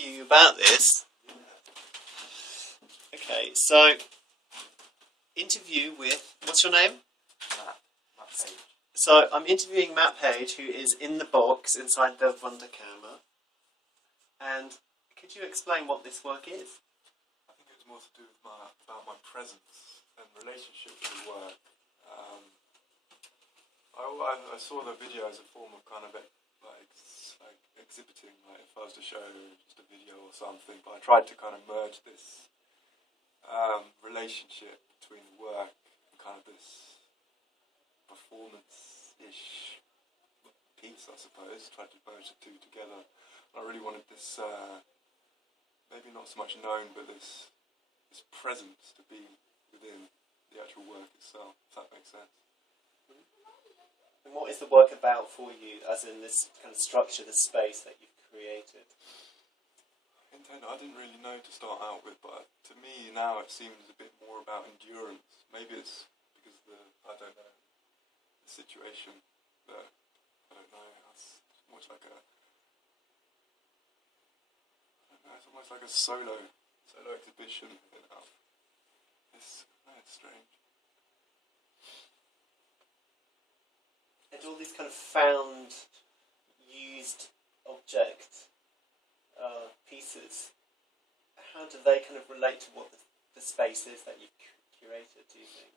interview you about this. Okay, so interview with, what's your name? Matt Page. So I'm interviewing Matt Page, who is in the box inside the Wunderkammer. And could you explain what this work is? I think it was more to do with about my presence and relationship with the work. I saw the video as a form of kind of like exhibiting, like if I was to show just a video or something, but I tried to kind of merge this relationship between the work and kind of this performance-ish piece, I suppose. Tried to merge the two together. I really wanted this, maybe not so much known, but this presence to be within the actual work itself, if that makes sense. And what is the work about for you, as in this kind of structure, this space that you've created? I didn't really know to start out with, but to me now it seems a bit more about endurance. Maybe it's because I don't know, the situation that, I don't know, it's almost like it's almost like a solo exhibition, you know. It's strange. And all these kind of found, used object pieces, how do they kind of relate to what the space is that you've curated, do you think?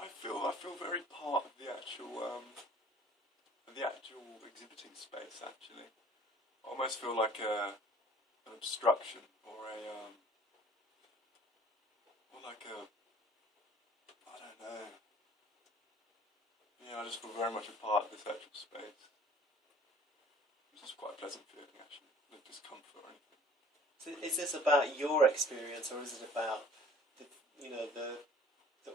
I feel very part of the actual exhibiting space. Actually, I almost feel like an obstruction or like a, I don't know. Yeah, I just feel very much a part of this actual space. Which is quite a pleasant feeling, actually. No discomfort or anything. So is this about your experience, or is it about the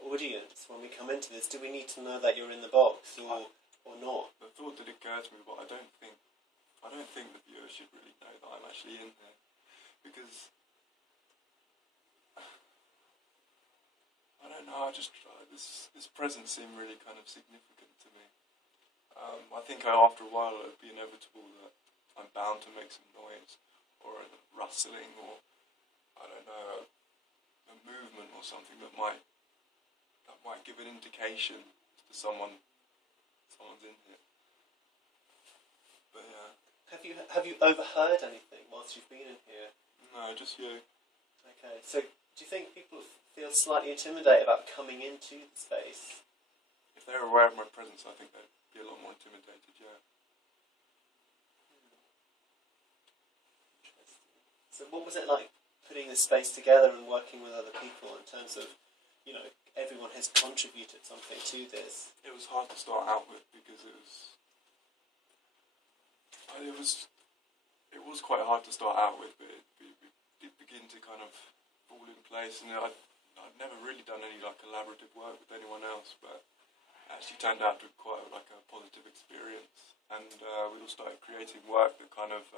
audience? When we come into this, do we need to know that you're in the box or not? The thought did occur to me, but I don't think the viewer should really know that I'm actually in there, because I don't know. This presence seemed really kind of significant to me. I think after a while it would be inevitable that I'm bound to make some noise, or a rustling, or I don't know, a movement or something that might give an indication to someone's in here. But yeah. Have you overheard anything whilst you've been in here? No, just you. Okay, so do you think people feel slightly intimidated about coming into the space? If they were aware of my presence, I think they'd be a lot more intimidated, yeah. Interesting. So what was it like putting this space together and working with other people in terms of, everyone has contributed something to this? It was hard to start out with because it was quite hard to start out with, but it did begin to kind of fall in place, and I'd never really done any collaborative work with anyone else, but it actually turned out to be quite a positive experience, and we all started creating work that kind of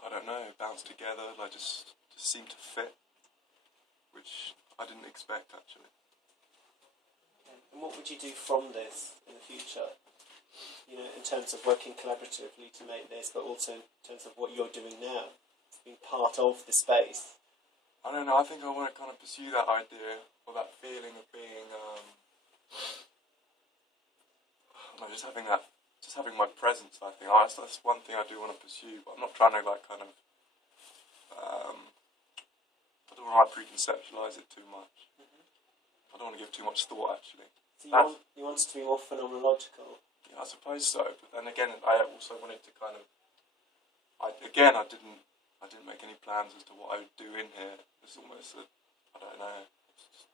I don't know, bounced together, just seemed to fit, which I didn't expect actually. And what would you do from this in the future? In terms of working collaboratively to make this, but also in terms of what you're doing now, being part of the space. I don't know, I think I want to kind of pursue that idea, or that feeling of being, just having my presence, I think. That's one thing I do want to pursue, but I'm not trying to I don't want to preconceptualise it too much. Mm-hmm. I don't want to give too much thought, actually. So you want it to be more phenomenological? Yeah, I suppose so. But then again, I also wanted to kind of. I didn't make any plans as to what I would do in here. It's almost I don't know. It's just,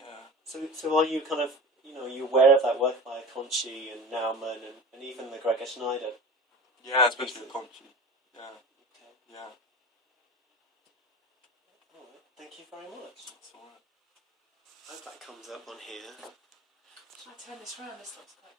yeah. So are you kind of, are you aware of that work by Conchi and Naumann and even the Gregor Schneider? Yeah, especially the Conchi. Yeah. Okay. Yeah. All right. Thank you very much. That's all right. I hope that comes up on here. Should I turn this round? This looks quite